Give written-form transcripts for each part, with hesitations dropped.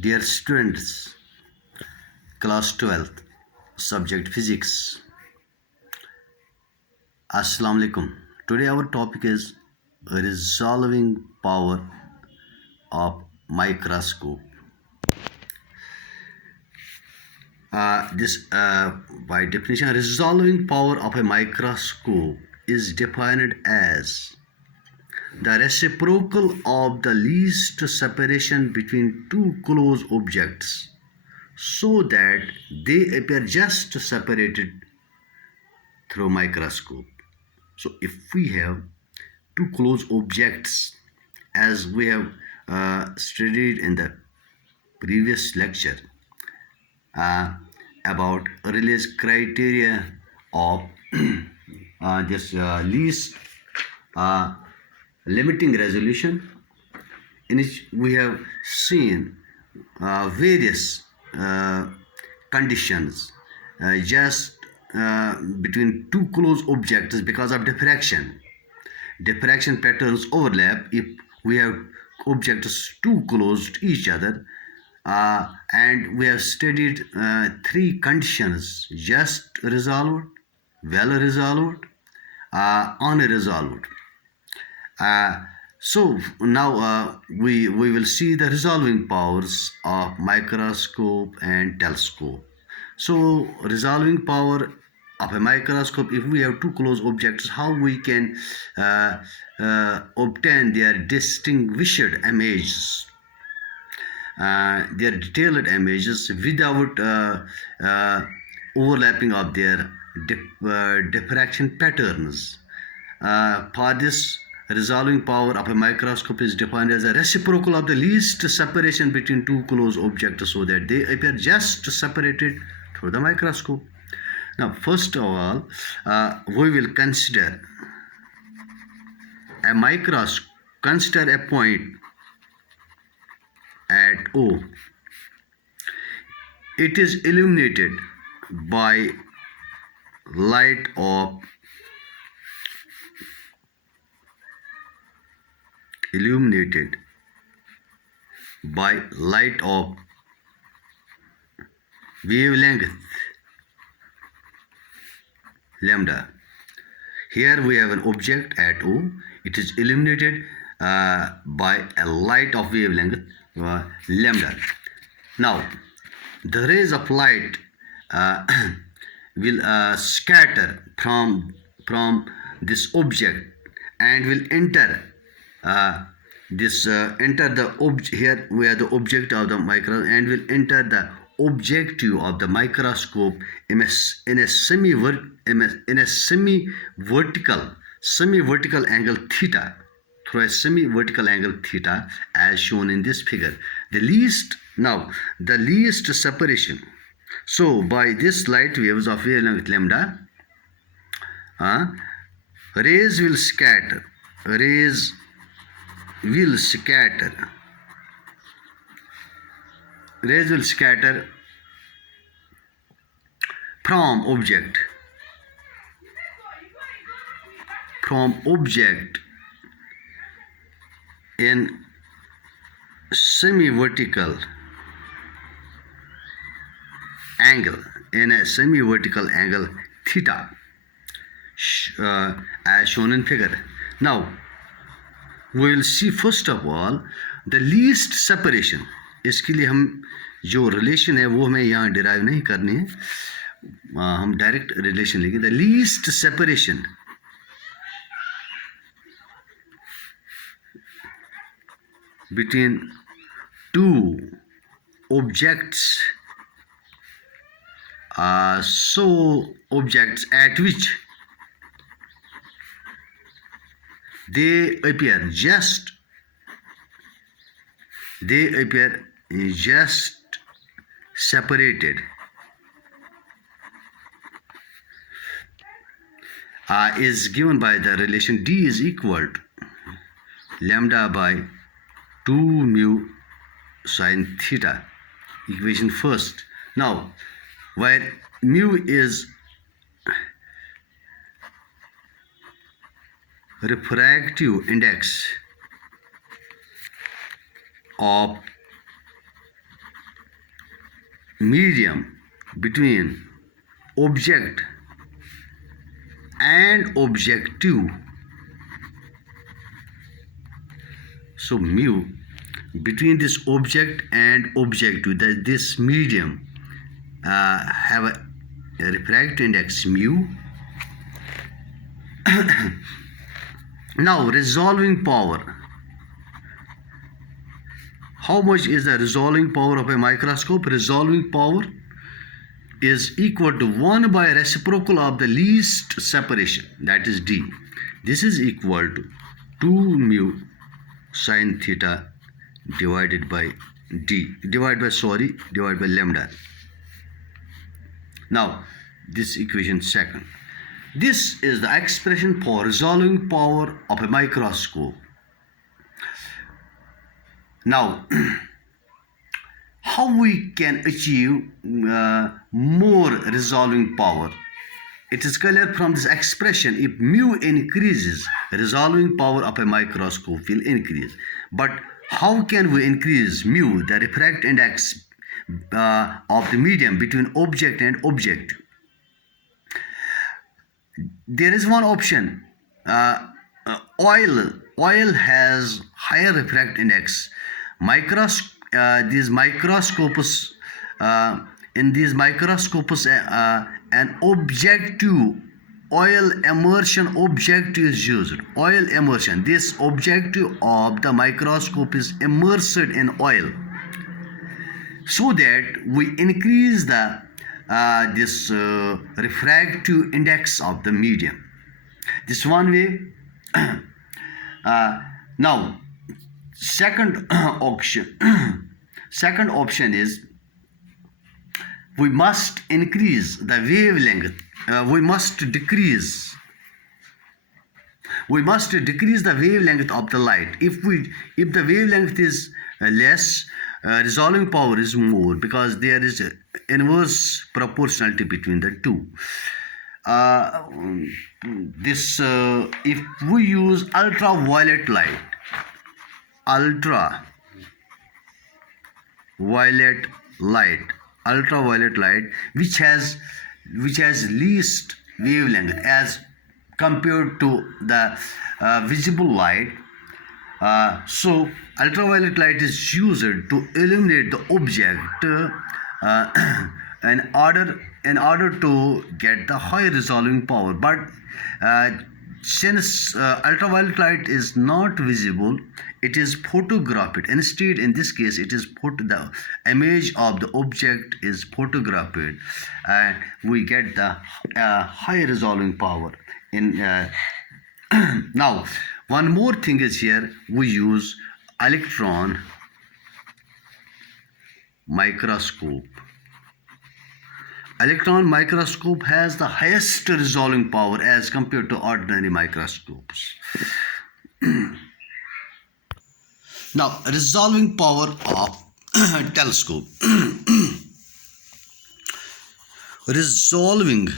Dear students, class 12th, subject physics. Assalamu alaikum. Today our topic is resolving power of microscope. This, by definition, resolving power of a microscope is defined as the reciprocal of the least separation between two close objects so that they appear just separated through microscope. So if we have two close objects, as we have studied in the previous lecture about Rayleigh's criteria of this least limiting resolution, in which we have seen various conditions just between two close objects because of diffraction. Diffraction patterns overlap if we have objects too close to each other, and we have studied three conditions: just resolved, well resolved, unresolved. So now we will see the resolving powers of microscope and telescope. So resolving power of a microscope, if we have two close objects, how we can obtain their distinguished images, their detailed images without overlapping of their diffraction patterns. For this, resolving power of a microscope is defined as a reciprocal of the least separation between two close objects so that they appear just separated through the microscope. Now, first of all, we will consider a microscope. Consider a point at O. It is illuminated by light of wavelength lambda. Here we have an object at O. It is illuminated by a light of wavelength lambda. Now, the rays of light will scatter from this object and will enter enter the object. Here we have the object of the micro and will enter the objective of the microscope in a semi-vertical angle theta, through a semi-vertical angle theta, as shown in this figure. The least separation. So by this light waves of wavelength lambda, rays will scatter from object in semi-vertical angle, theta, as shown in figure. Now we will see first of all the least separation. इसके लिए हम जो relation है वो हमें यहाँ derive नहीं करनी है, हम डायरेक्ट रिलेशन लेंगे. The least separation between two objects, objects at which they appear just separated is given by the relation D is equal to lambda by 2 mu sine theta, equation first. Now, where mu is refractive index of medium between object and objective. So mu between this object and objective, that this medium have a refractive index mu. Now resolving power. How much is the resolving power of a microscope? Resolving power is equal to 1 by reciprocal of the least separation, that is d. This is equal to 2 mu sine theta divided by lambda. Now this equation second. This is the expression for resolving power of a microscope. Now how we can achieve more resolving power? It is clear from this expression, if mu increases, resolving power of a microscope will increase. But how can we increase mu, the refractive index of the medium between object and object? There is one option. Oil has higher refractive index. These microscopes, an objective oil immersion objective is used. Oil immersion. This objective of the microscope is immersed in oil, so that we increase the refractive index of the medium. This one way. Now second option is we must increase the wavelength. We must decrease the wavelength of the light. If the wavelength is less, resolving power is more, because there is inverse proportionality between the two. If we use ultraviolet light, which has least wavelength as compared to the visible light. So ultraviolet light is used to illuminate the object in order to get the high resolving power. But since ultraviolet light is not visible, it is photographed. Instead, in this case, it is the image of the object is photographed, and we get the high resolving power. Now, one more thing is here. We use electron microscope. Electron microscope has the highest resolving power as compared to ordinary microscopes. Now, resolving power of telescope. Resolving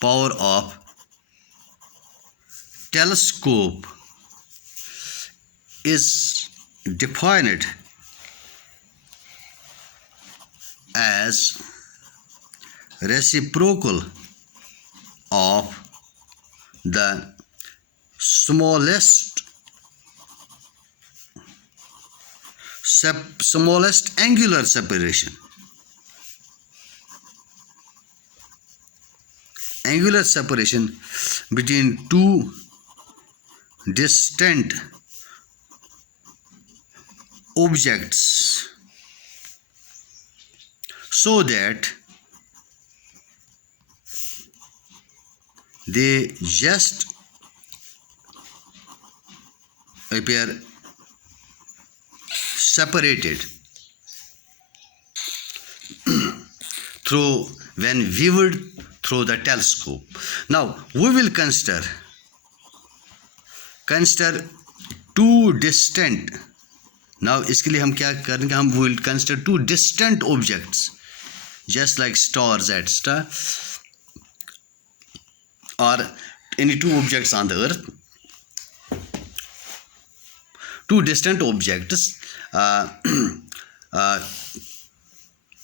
power of telescope is defined as reciprocal of the smallest angular separation. Angular separation between two distant objects, so that they just appear separated when viewed through the telescope. Now we will consider two distant. Now इसके लिए हम क्या करेंगे? हम will consider two distant objects, just like stars, etc., or any two objects on the earth. two distant objects, uh, uh,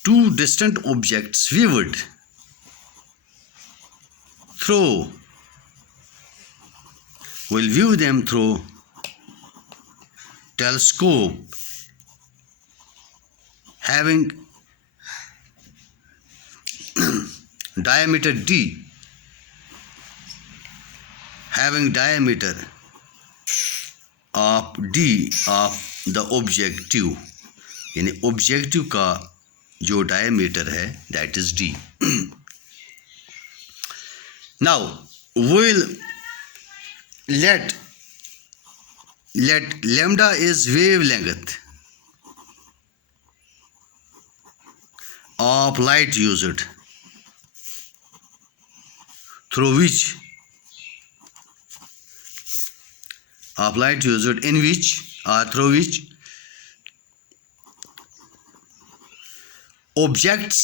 two distant objects viewed through, will view them through telescope having diameter d, having diameter of d of the objective, यानी objective का जो diameter है that is d. Now we'll let lambda is wavelength of light used through which in which or through which objects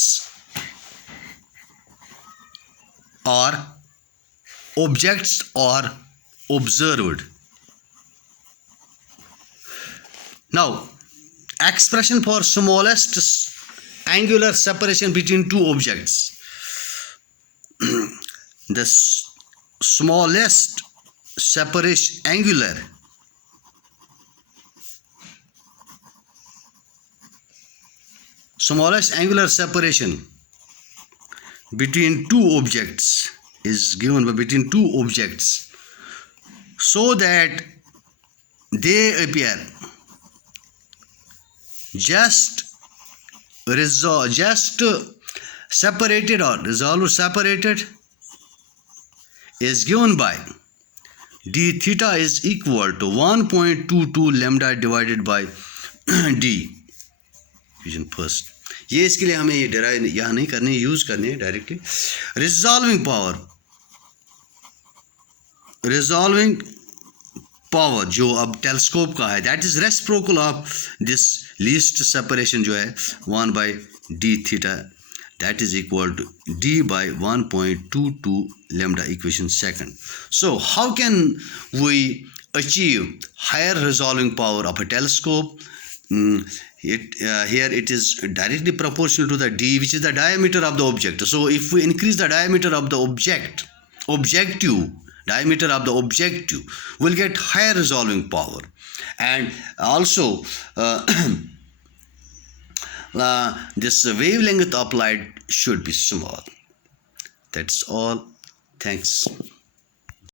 are observed. Now, expression for smallest angular separation between two objects. The smallest separation angular separation between two objects is given by between two objects so that they appear just separated or resolved separated is given by d theta is equal to 1.22 lambda divided by d. Vision first. ये इसके लिए हमें ये derive यहाँ नहीं करनी है, use करनी है डायरेक्टली. रिजॉल्विंग पावर जो अब टेलीस्कोप का है that is reciprocal of this least separation जो है 1 by d theta that is equal to d by 1.22 lambda equation second. So how can we achieve higher resolving power of a telescope? Here it is directly proportional to the d, which is the diameter of the object. So if we increase the diameter of the objective, we'll get higher resolving power. And also this wavelength of light should be small. That's all. Thanks.